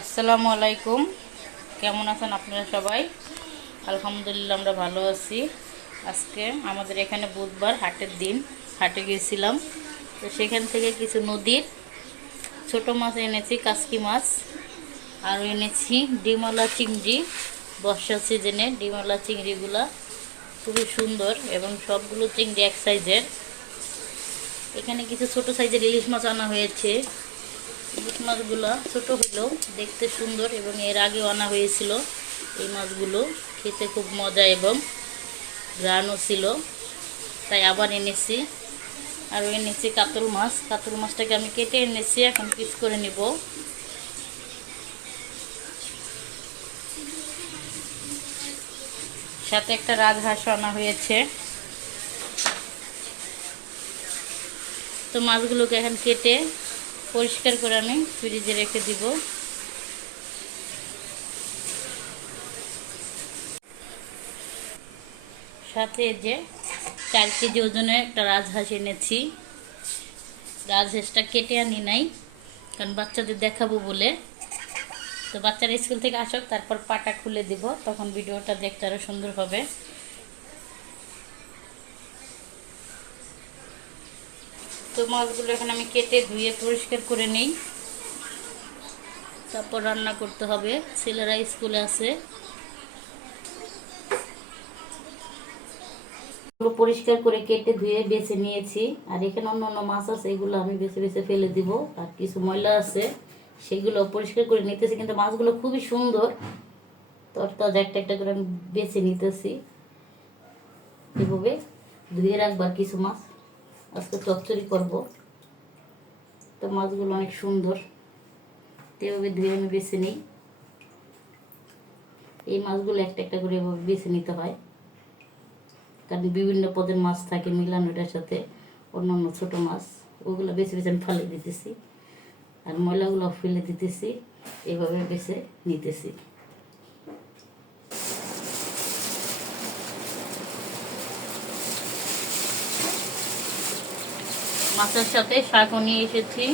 আসসালামু আলাইকুম। কেমন আছেন আপনারা সবাই? আলহামদুলিল্লাহ আমরা ভালো আছি। আজকে আমাদের এখানে বুধবার হাটের দিন, হাটে গিয়েছিলাম। তো সেখান থেকে কিছু নদীর ছোট মাছ এনেছি, কাসকি মাছ, আর এনেছি ডিমলা চিংড়ি। বর্ষার সিজনে ডিমলা চিংড়িগুলা খুবই সুন্দর এবং সবগুলো চিংড়ি এক সাইজের। এখানে কিছু ছোট সাইজের ইলিশ মাছ আনা হয়েছে। ইলিশ মাছগুলো ছোটো হলেও দেখতে সুন্দর এবং এর আগেও আনা হয়েছিল। এই মাছগুলো খেতে খুব মজা এবং ঘ্রাণও ছিল, তাই আবার এনেছি। আর এনেছি কাতল মাছ। কাতল মাছটাকে আমি কেটে এনেছি, এখন পিস করে নিব। সাথে একটা রাজহাঁস আনা হয়েছে। তো মাছগুলোকে এখন কেটে পরিষ্কার করে আমি ফ্রিজে রেখে দিব। সাথে যে 4 কেজি ওজনের একটা রাজহাঁস এনেছি। রাজহাঁসটা কেটে আনি নাই, কারণ বাচ্চাদের দেখাবো বলে। তো বাচ্চারা স্কুল থেকে আসুক, তারপর পাটা খুলে দিব, তখন ভিডিওটা দেখতে আরো সুন্দর হবে। তো মাছগুলো এখন আমি কেটে ধুয়ে পরিষ্কার করে নিই, তারপর রান্না করতে হবে। ছেলেরা স্কুলে আছে। পরিষ্কার করে কেটে ধুয়ে বেছে নিয়েছি। আর এখানে অন্য অন্য মাছ আছে, এগুলো আমি বেছে বেছে ফেলে দিব। আর কিছু ময়লা আছে, সেগুলো পরিষ্কার করে নিতেছি। কিন্তু মাছগুলো খুবই সুন্দর, তরতাজা একটা একটা করে আমি বেছে নিতেছি। এভাবে ধুয়ে রাখবার কিছু মাছ আজকে চচ্চড়ি করব। তো মাছগুলো অনেক সুন্দর, এভাবে ধুয়ে আমি বেছে নিই। এই মাছগুলো একটা একটা করে এভাবে বেছে নিতে হয়, কারণ বিভিন্ন পদের মাছ থাকে মিলানো, এটার সাথে অন্যান্য ছোট মাছ, ওগুলো বেছে বেছে আমি ফেলে দিতেছি। আর ময়লাগুলো ফেলে দিতেছি, এইভাবে বেছে নিতেছি। মাছের সাথে শাকও নিয়ে এসেছি,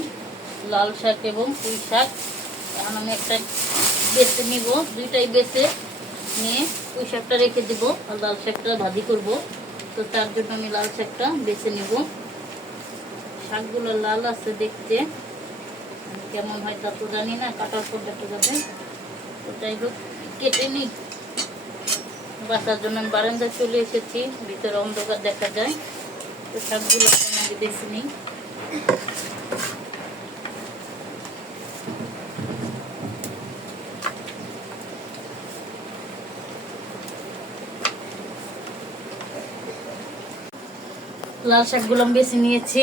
লাল শাক এবং পুঁই শাক। এখন আমি একটা বেছে নিব, দুইটাই বেছে নিয়ে পুঁই শাকটা রেখে দিব, আর লাল শাকটা ভাজি করব। তো তার জন্য আমি লাল শাকটা বেছে নিব। শাকগুলো লাল আছে দেখতে, কেমন হয় তা তো জানি না, কাটার পর দেখা যাবে। তো যাই হোক, কেটে নিই। বাসার জন্য আমি বারান্দায় চলে এসেছি, ভিতরে অন্ধকার দেখা যায়। তো শাকগুলো আমি বেছে নিই। লাল শাকগুলো আমি বেছে নিয়েছি,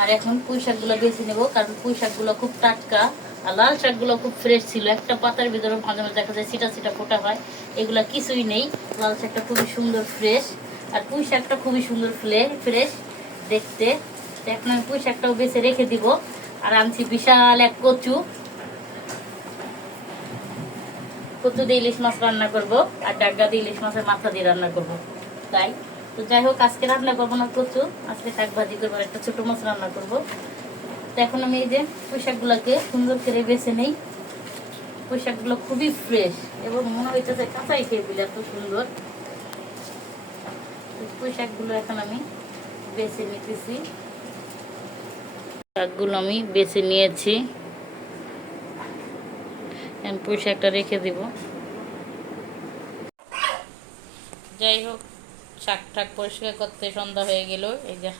আর এখন পুঁই শাকগুলো বেছে নেবো, কারণ পুঁই শাকগুলো খুব টাটকা। আর লাল শাকগুলো খুব ফ্রেশ ছিল। একটা পাতার ভিতরে মাঝে মাঝে দেখা যায় ছিটা ছিটা ফোটা হয়, এগুলা কিছুই নেই। লাল শাকটা খুবই সুন্দর ফ্রেশ, আর পুঁই শাকটা খুবই সুন্দর ফ্রেশ দেখতে। তো এখন আমি পুঁই শাকটাও বেছে রেখে দিব। আর আনছি বিশাল এক কচু। কচু দিয়ে ইলিশ মাছ রান্না করব, আর ডাগা দিয়ে ইলিশ মাছের মাথা দিয়ে রান্না করব। তাই তো যাই হোক, আজকে রান্না করবো না কচু, আজকে শাক ভাজি করবো, একটা ছোট মাছ রান্না করব। তো এখন আমি এই যে পুঁই শাকগুলোকে সুন্দর করে বেছে নেই। পুঁই শাকগুলো খুবই ফ্রেশ এবং মনে হইতেছে কাঁচাই খেয়ে দিলে, এত সুন্দর। পুঁই শাকগুলো এখন আমি বেছে নিতেছি। শাকগুলো আমি বেছে নিয়েছি, এখন পুঁই শাকটা রেখে দিব। যাই হোক, শাক ঠাক পরিষ্কার করতে সন্ধ্যা হয়ে গেল। এই যে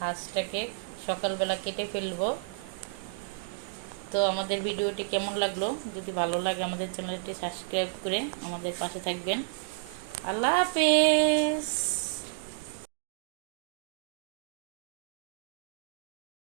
হাঁসটাকে সকালবেলা কেটে ফেলবো। তো আমাদের ভিডিওটি কেমন লাগলো? যদি ভালো লাগে আমাদের চ্যানেলটি সাবস্ক্রাইব করে আমাদের পাশে থাকবেন। আল্লাহ হাফেজ।